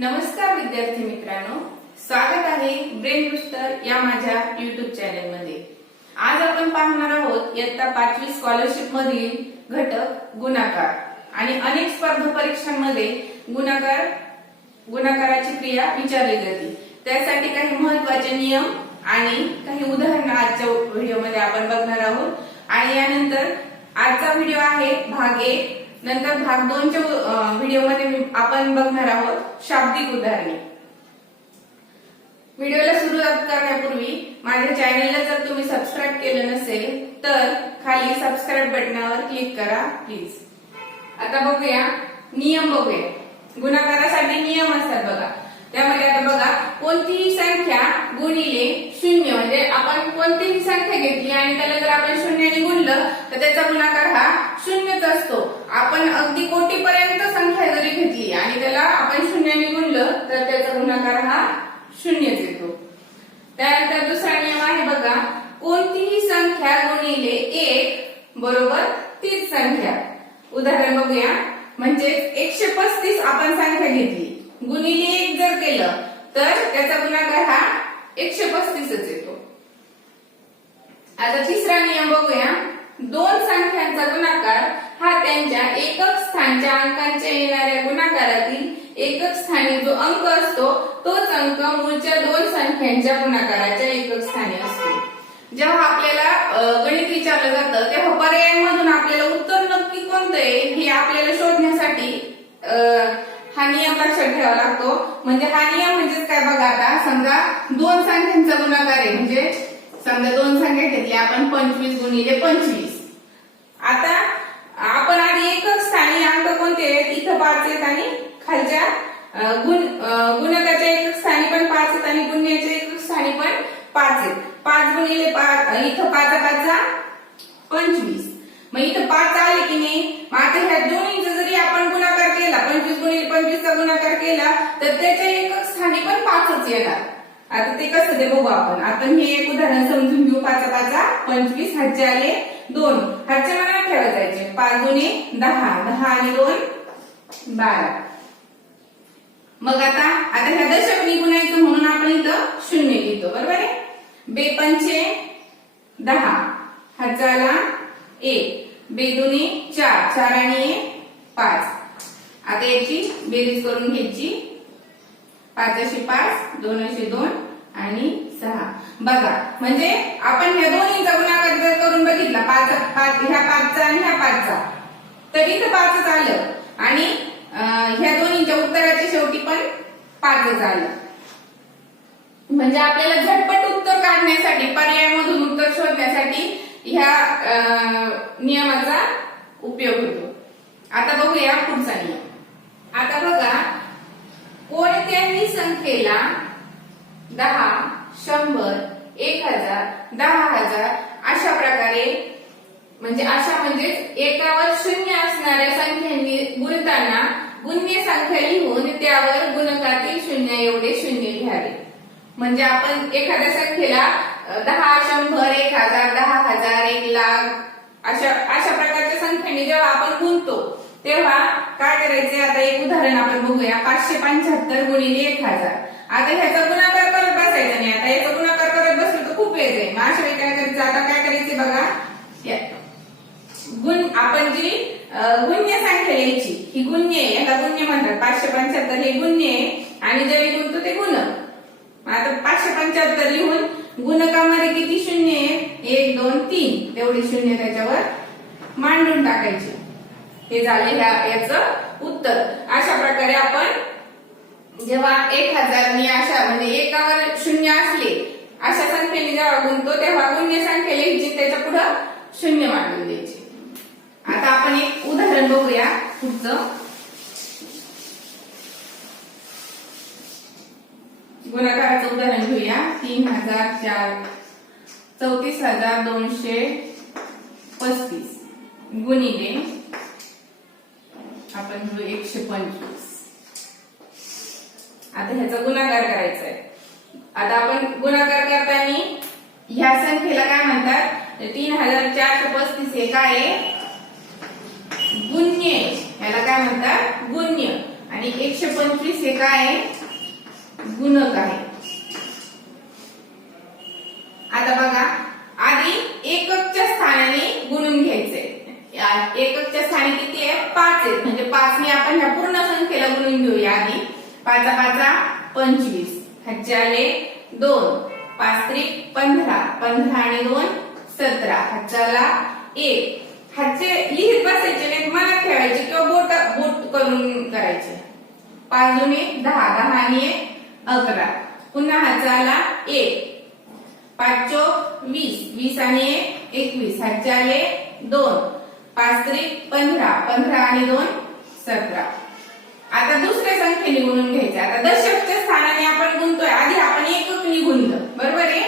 नमस्कार विद्यार्थी मित्रांनो, स्वागत आहे ब्रेन बूस्टर या माझ्या युट्यूब चॅनल मध्ये। आज आपण पाहणार आहोत इयत्ता 5वी स्कॉलरशिप मधील घटक गुणाकार आणि अनेक स्पर्धा परीक्षांमध्ये गुणाकाराची क्रिया विचारली जाते। त्यासाठी काही महत्त्वाचे नियम आणि काही उदाहरणे आजच्या व्हिडिओमध्ये आपण बघणार आहोत। आणि यानंतर आजचा व्हिडिओ आहे भाग 1, नंतर भाग 2 च्या व्हिडिओमध्ये आपण बघणार आहोत शाब्दिक उदाहरणे। व्हिडिओला सुरुवात करण्यापूर्वी माझ्या चॅनलला जर तुम्ही सबस्क्राइब केलं नसेल तर खाली सबस्क्राइब बटनावर क्लिक करा प्लीज। आता बघूया नियम बघूया। गुणाकारासाठी नियम असतात बघा। त्यामध्ये आता बघा, कोणतीही संख्या गुणिले शून्य, म्हणजे आपण कोणतीही संख्या घेतली आणि त्याला जर आपण शून्याने गुणलं तर त्याचा गुणाकार हा शून्यच असतो। आपण अगदी कोटीपर्यंत संख्या जरी घेतली आणि त्याला आपण शून्याने गुणलं तर त्याचा गुणाकार हा शून्यच येतो। त्यानंतर दुसरा नियम आहे बघा, कोणतीही संख्या गुणिले 1 बरोबर तीच संख्या। उदाहरण बघूया, म्हणजे 135 आपण संख्या घेतली, गुणिले 1 जर केलं तर त्याचा गुणाकार हा 135च येतो। आता तिसरा नियम बघूया, दोन संख्यांचा गुणाकार हा त्यांच्या एकक स्थानच्या अंकांच्या येणाऱ्या गुणाकारातील एकक स्थानी जो अंक असतो तोच अंक मूळच्या दोन संख्यांच्या गुणाकाराच्या एकक स्थानी असतो। जेव्हा आपल्याला गणित विचारलं जातं तेव्हा पर्यायांमधून आपल्याला उत्तर नक्की कोणतं आहे हे आपल्याला शोधण्यासाठी हा नियम लक्षात ठेवावा लागतो। म्हणजे हा नियम म्हणजे काय बघा, आता समजा दोन संख्यांचा गुणाकार आहे, म्हणजे समजा दोन संख्या घेतल्या आपण 25 गुणिले 25। आता आपण आधी एकक स्थानी अंक कोणते आहेत, इथं 5 आहेत आणि खालच्या गुणकाच्या एकक स्थानी पण 5 आहेत आणि गुणण्याच्या एकक स्थानी पण 5 आहेत। 5 गुणिले 5, इथं 5 25, मग इथं 5 आले की नाही। मग आता ह्या दोन्हीचा जरी आपण गुणाकार केला, 25 गुणिले 25 चा गुणाकार केला तर त्याच्या एकक स्थानी पण 5च येणार। आता ते कसं ते बघू आपण हे एक उदाहरण समजून घेऊ। 5 5 25, हातचे आले 2, हातचे मनात ठेवायचे 5 दुणे 10, 10 आणि 2 12। मग आता ह्या दशकनी गुणायचं म्हणून आपण इथं शून्य घेतो, बरोबर आहे। बे पंचे 10, हातचा आला 1, बे दुणे 4, 4 आणि 1 5। आता याची बेरीज करून घ्यायची, 5 अशी 5, 2 अशी 2 आणि 6। बघा, म्हणजे आपण ह्या दोन्हीचा गुणाकार जर करून बघितला, 5 ह्या 5चा आणि ह्या 5चा, तर इथं 5च आलं आणि ह्या दोन्हीच्या उत्तराच्या शेवटी पण 5च आलं। म्हणजे आपल्याला झटपट उत्तर काढण्यासाठी, पर्यायामधून उत्तर शोधण्यासाठी ह्या नियमाचा उपयोग होतो। आता बघूया पुढचा नियम। आता बघा, कोणत्याही संख्येला 10, 100, 1000, 10,000 अशा प्रकारे, म्हणजे एकावर शून्य असणाऱ्या संख्यांनी गुणताना गुण्य संख्या लिहून त्यावर गुणकातील शून्य एवढे शून्य लिहावे। म्हणजे आपण एखाद्या संख्येला 10, 100, 1000, 10,000, 1,00,000 अशा प्रकारच्या संख्येने जेव्हा आपण गुणतो तेव्हा काय करायचे, आता एक उदाहरण आपण बघूया। 575 गुणिले 1000। आता ह्याचा गुणाकार करत बसायचा नाही, आता याचा गुणाकार करत बसलो तर खूप वेळ जाईल। मग अशा वेळी काय करायचं, आता काय करायचे बघा, आपण जी गुण्य संख्या लिहायची, ही गुण्य आहे, याला गुण्य म्हणतात। 575 हे गुण्य आहे आणि ज्यावेळी गुणतो ते गुणक। आता 575 लिहून गुणकामध्ये किती शून्य आहे, 1 2 3, तेवढी शून्य त्याच्यावर मांडून टाकायची। हे झाले याचं उत्तर। अशा प्रकारे आपण जेव्हा 1000 नी अशा म्हणजे एकावर शून्य असले अशा संख्येने जेव्हा गुणतो तेव्हा गुण्य संख्या लिहायची, त्याच्या पुढे शून्य मांडून द्यायचे। आता आपण एक उदाहरण बघूया पुढचं। गुणाकाराचं उदाहरण घेऊया। 3004 34,235 गुणिले आपण घेऊ 125। आता ह्याचा गुणाकार करायचा आहे। आता आपण गुणाकार करताना ह्या संख्येला काय म्हणतात, 3435 हे काय आहे, गुण्य, याला काय म्हणतात गुण्य। आणि 125 हे काय आहे, गुणक आहे. आता बघा, आधी एककच्या स्थानाने गुणून घ्यायचे. एककच्या स्थानी किती आहे, 5 आहे, म्हणजे 5 ने आपण ह्या पूर्ण संख्येला गुणून घेऊया. आधी 5 5 25, ह्याचे आले 2, 5 3 15, 15 आणि 2 17, ह्याच्याला 1. ह्याचे लिहित बसायचे नाही, मनात ठेवायचे किंवा बोट करून करायचे. 5 दुने 10, 10 आणि 1 11. पुन्हा ह्याच्याला 1, 5 चोक 20, 20 आणि 1 21, ह्याचे आले 2, 5 3 15, 15 आणि 2 17. आता दुसऱ्या संख्येने गुणून घ्यायचे. आता दशकच्या स्थानाने आपण गुणतोय, आधी आपण एकक गुणलं, बरोबर आहे,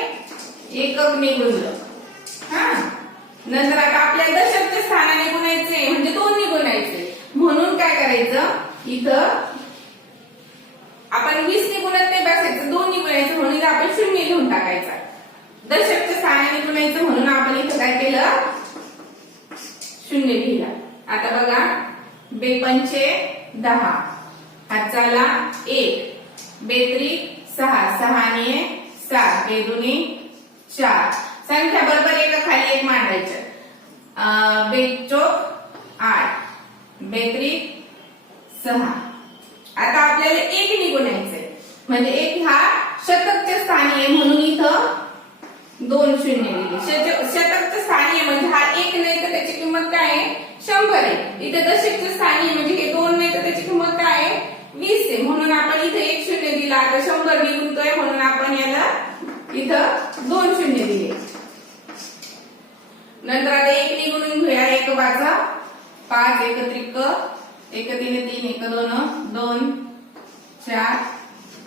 एकक गुणलं. हा, नंतर आता आपल्याला दशकच्या स्थानाने गुणायचे म्हणजे 2 गुणायचे. म्हणून काय करायचं, इथं आपण 20 ने गुणत नाही बसायचं, 2 गुणायचं, म्हणून इथं आपण 0 लिहून टाकायचा. दशकच्या स्थानाने गुणायचं म्हणून आपण इथं काय केलं, 0 लिहिला. आता बघा, 2 पंचे 10, हाताला 1, 2 त्रिक 6, 6 आणि 1 7, 2 दुनी 4. संख्या बरोबर एका खाली एक मांडायच्या. 2 चोक 8, 2 त्रिक 6. आता आपल्याला 1 ने गुणायचंय, म्हणजे 1 हा शतकच्या स्थानी आहे, म्हणून इथं 2 0 लिहिले. शतकच्या स्थानी आहे म्हणजे हा 1 नाही तर त्याची किंमत काय आहे, 100 आहे. इथे दशकच्या स्थानी आहे म्हणजे हे 2 नाही तर त्याची किंमत काय आहे, 20 आहे. म्हणून आपण इथे 1 0 दिला. आता 100 निघतोय म्हणून आपण याला इथं 2 0 दिले. नंतर आता 1 ने गुणून घेऊया. 1 5 5, 1 त्रिक 1 3 3, 1 2 2 4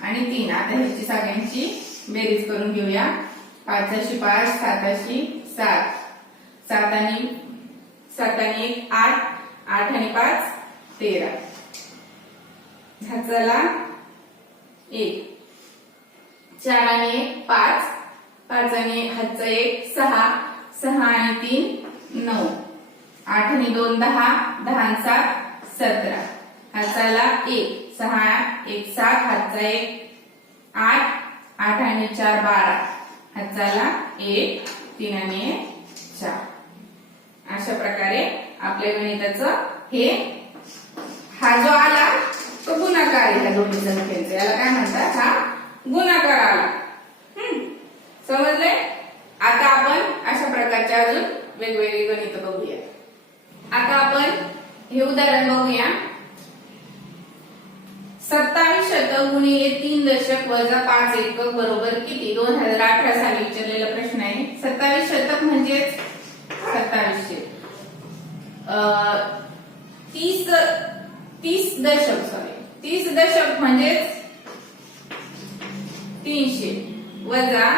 आणि 3. आता ह्याची सगळ्यांची बेरीज करून घेऊया. 5 5, 7 7, 7 आणि 1 8, 8 आणि 5 13. ह्याचाला 1, 4 आणि 1 5, 5 आणि ह्याचा 1 6, 6 आणि 3 9, 8 आणि 2 10, 10 आणि 7 17. ह्याचाला 1 6 1 7, ह्याचा 1 8, 8 आणि 4 12, ह्याचाला 1 3 आणि 1 4. अशा प्रकारे आपल्या गणिताचं हे हा जो आला तो गुणाकार आहे. या दोन्ही संख्येचा याला काय म्हणतात, हा गुणाकार आला. समजलंय. आता आपण अशा प्रकारचे अजून वेगवेगळे गणित बघूया. आता आपण हे उदाहरण बघूया. 27 शतक गुणिले 3 दशक वजा 5 एकक बरोबर किती. 2018 साली विचारलेला प्रश्न आहे. 27 शतक म्हणजे 2700. 30 दशक म्हणजे 300 वजा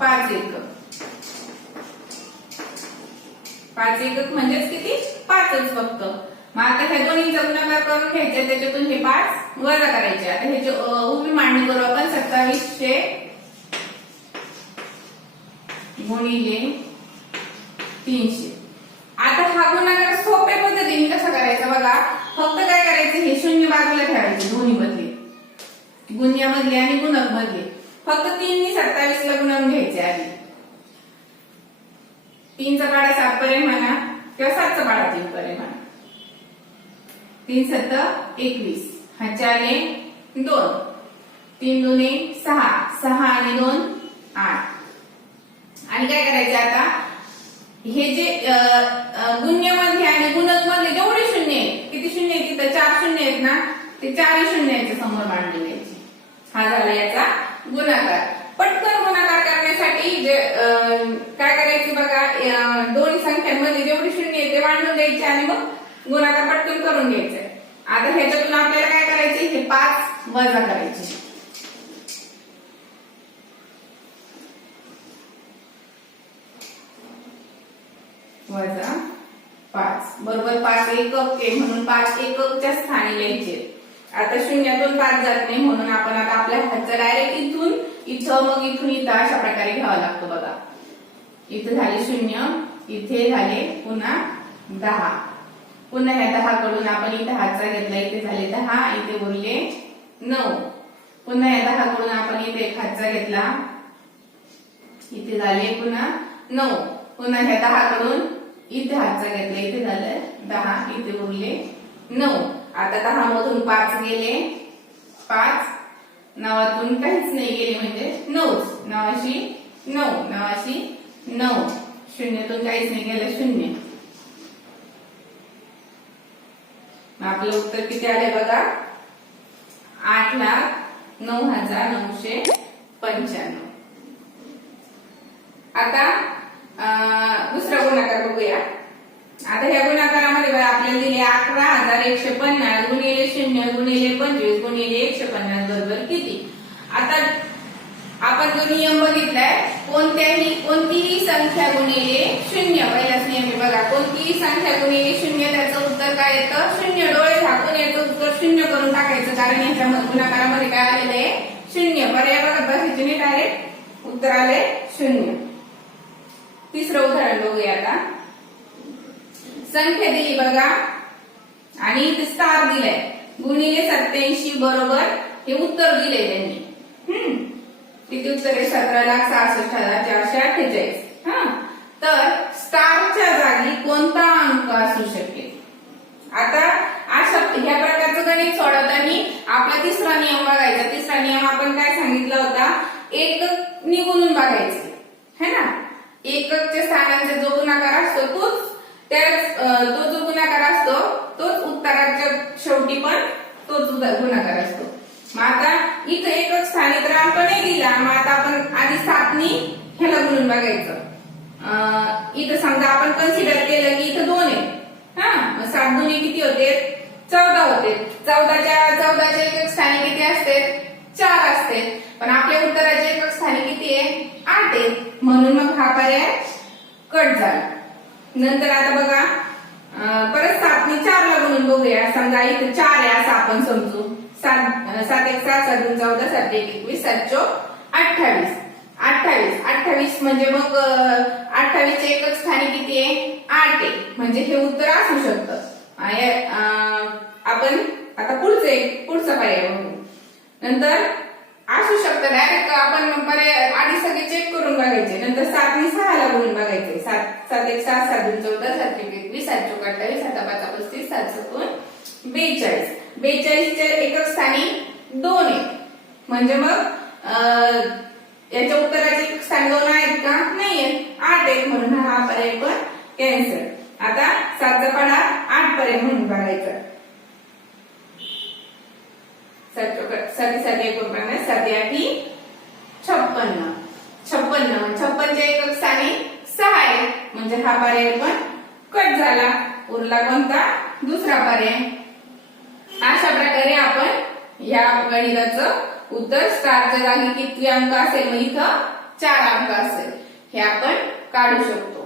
5 एकक. 5 एकक म्हणजेच किती, 5च फक्त. मग आता ह्या दोन्हीचा गुणाकार करून घ्यायचा, त्याच्यातून हे 5 वजा करायचे. आता ह्याची उभी मांडणी करू आपण. 2700 गुणिले 300. आता हा गुणाकार सोप्या पद्धतीने कसा करायचा बघा. फक्त काय करायचं, हे 0 बाजूला ठेवायचे दोन्ही मधले, गुण्यामधले आणि गुणक मधले. फक्त 3 ने 27 ला गुणवून घ्यायचे. आधी 3 चा पाडा 7 पर्यंत म्हणा किंवा 7 चा पाडा 3 पर्यंत म्हणा. 3 7 21, ह्याचे आले 2, 3 दुने 6, 6 आणि 2 8. आणि काय करायचे आता, हे जे गुण्यमध्ये आणि गुणक मध्ये जेवढे शून्य आहेत, किती शून्य आहेत तिथं 4 शून्य आहेत ना, ते 4 शून्य याच्या समोर मांडले द्यायचे. हा झाला याचा गुणाकार. पटकन गुणाकार करण्यासाठी जे काय करायचे बघा, दोन संख्यांमध्ये जेवढी शून्य आहेत ते मांडून द्यायचे आणि मग गुणाकार पटकन करून घ्यायचे. आता ह्याच्यातून आपल्याला काय करायचे, हे 5 वजा करायचे. वजा 5 बरोबर 5 एकक आहे, म्हणून 5 एककच्या स्थानी लिहायचे. आता शून्यातून 5 जात नाही, म्हणून आपण आता आपल्या हातचा डायरेक्ट इथून इथं मग इथून इथं अशा प्रकारे घ्यावा लागतो बघा. इथं झाले 0, इथे झाले पुन्हा 10. पुन्हा ह्या 10 कडून आपण इथे हातचा घेतला, इथे झाले 10, इथे उरले 9. पुन्हा ह्या 10 कडून आपण इथे एक हातचा घेतला, इथे झाले पुन्हा 9. पुन्हा ह्या 10 कडून इथे हातचा घेतला, इथे झालं 10, इथे उरले 9. आता 10 मधून 5 गेले, 5 9तून काहीच नाही गेले म्हणजे 9. 9 शून्यातून काहीच नाही गेलं, 0. आपलं उत्तर किती आले बघा, 8,09,995. आता दुसरा गुणाकार बघूया. आता ह्या गुणाकारामध्ये बघा आपल्याला दिले 11,150 गुणिले 0 गुणिले 25 गुणिले 150 बरोबर किती. आता आपण जो नियम बघितलाय, कोणतीही संख्या गुणिले 0, पहिलाच नियम आहे बघा, कोणतीही संख्या गुणिले 0 त्याचं उत्तर काय येतं, 0. डोळे झाकून याचं उत्तर 0 करून टाकायचं, कारण याच्या गुणाकारामध्ये काय आलेलं आहे, 0. पर्याय बघत बसायचे नाही, डायरेक्ट उत्तर आले 0. तिसरं उदाहरण बघूया. आता संख्या दिली बघा आणि इथे स्टार दिलाय, गुणिले 87 बरोबर हे उत्तर दिले त्यांनी. किती उत्तर आहे, 17,66,448. तर स्टारच्या जागी कोणता अंक असू शकेल. आता अशा ह्या प्रकारचं गणित सोडवताना आपला तिसरा नियम बघायचा. तिसरा नियम आपण काय सांगितला होता, एकक निगुणून बघायचे है ना. एककच्या स्थानांचा जो गुणाकार असतो तो जो गुणाकार असतो तोच उत्तराच्या शेवटी पण तोच गुणाकार असतो. मग आता इथं एकक स्थानी तर आपण नाही दिला, मग आता आपण आधी 7 ह्याला गुणून बघायचं. इथं समजा आपण कन्सिडर केलं की इथं 2 आहे, मग 7 दुने किती होते, 14 होते. 14च्या एकक स्थानी किती असते, 4 असते. पण आपल्या उत्तराचे एकक स्थानी किती आहे, 8 आहे. म्हणून मग हा पर्याय कट झाला. नंतर आता बघा परत 7 ने 4 ला गुणून बघूया. समजा इथे 4 आहे असं आपण समजू. 7 1 7 7 2 14 7 1 21 7 4 28. 28 म्हणजे मग 28 च्या एकक स्थानी किती आहे, 8 आहे. म्हणजे हे उत्तर असू शकतं. आपण आता पुढचा पर्याय बघू. नंतर असू शकतं डायरेक्ट आपण पर्याय आधी सगळे चेक करून बघायचे, नंतर 7 ने 6 ला गुणून बघायचे. 7 1 7 7 2 14 7 1 21 7 4 28 7 5 35 7 7 42. 42 च्या एकक स्थानी 2 आहे. म्हणजे मग याच्या उत्तराचे एकक स्थानी 2 आहेत का, नाहीये, 8 आहेत. म्हणून हा पर्याय पण कॅन्सल. आता 7चा पाढा 8 पर्यंत म्हणून बघायचं. 7 7 49 7 8 56. 56 च्या एकक स्थानी 6 आहे. म्हणजे हा पर्याय पण कट झाला. उरला कोणता, दुसरा पर्याय. अशा प्रकारे आपण या गणिताचं उत्तर स्टारच्या जागी किती अंक असेल, मग इथं 4 अंक असेल, हे आपण काढू शकतो.